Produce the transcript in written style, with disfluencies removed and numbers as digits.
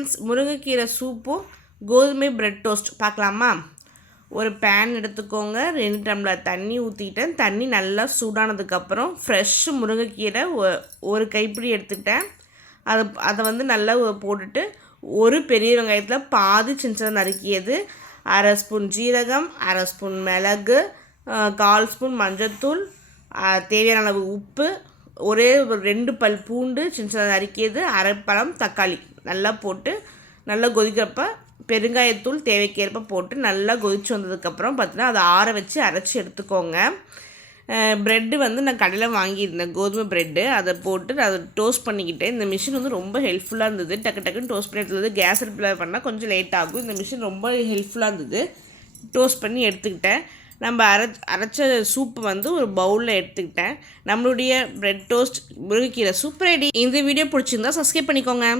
Friends, முருங்கைக்கீரை சூப்பும் கோதுமை bread toast பார்க்கலாமா? ஒரு பேன் எடுத்துக்கோங்க. 2 டம்ளர் தண்ணி ஊற்றிக்கிட்டேன். தண்ணி நல்லா சூடானதுக்கப்புறம் ஃப்ரெஷ் முருங்கைக்கீரை ஒரு கைப்பிடி எடுத்துக்கிட்டேன். அதை வந்து நல்லா போட்டுட்டு ஒரு பெரிய வெங்காயத்தில் பாதி சின்ன நறுக்கியது, 1/2 ஸ்பூன் ஜீரகம், 1/2 ஸ்பூன் மிளகு, 1/4 ஸ்பூன் மஞ்சள்தூள், தேவையான அளவு உப்பு, ஒரே 2 பல் பூண்டு சின்ன நறுக்கியது, 1/2 பழம் தக்காளி நல்லா போட்டு நல்லா கொதிக்கிறப்ப பெருங்காயத்தூள் தேவைக்கேற்ப போட்டு நல்லா கொதிச்சு வந்ததுக்கப்புறம் பார்த்தீங்கன்னா அதை ஆற வச்சு அரைச்சி எடுத்துக்கோங்க. ப்ரெட்டு வந்து நான் கடையில் வாங்கியிருந்தேன், கோதுமை ப்ரெட்டு. அதை போட்டு அதை டோஸ்ட் பண்ணிக்கிட்டேன். இந்த மிஷின் வந்து ரொம்ப ஹெல்ப்ஃபுல்லாக இருந்தது. டக்குன்னு டோஸ்ட் பண்ணி எடுத்தது. கேஸ் அடுப்பில் பண்ணால் கொஞ்சம் லேட் ஆகும். இந்த மிஷின் ரொம்ப ஹெல்ப்ஃபுல்லாக இருந்தது. டோஸ்ட் பண்ணி எடுத்துக்கிட்டேன். நம்ம அரைச்ச சூப்பு வந்து ஒரு பவுலில் எடுத்துக்கிட்டேன். நம்மளுடைய ப்ரெட் டோஸ்ட் முருங்கைக்கீரை சூப் ரெடி. இந்த வீடியோ பிடிச்சிருந்தா சப்ஸ்கிரைப் பண்ணிக்கோங்க.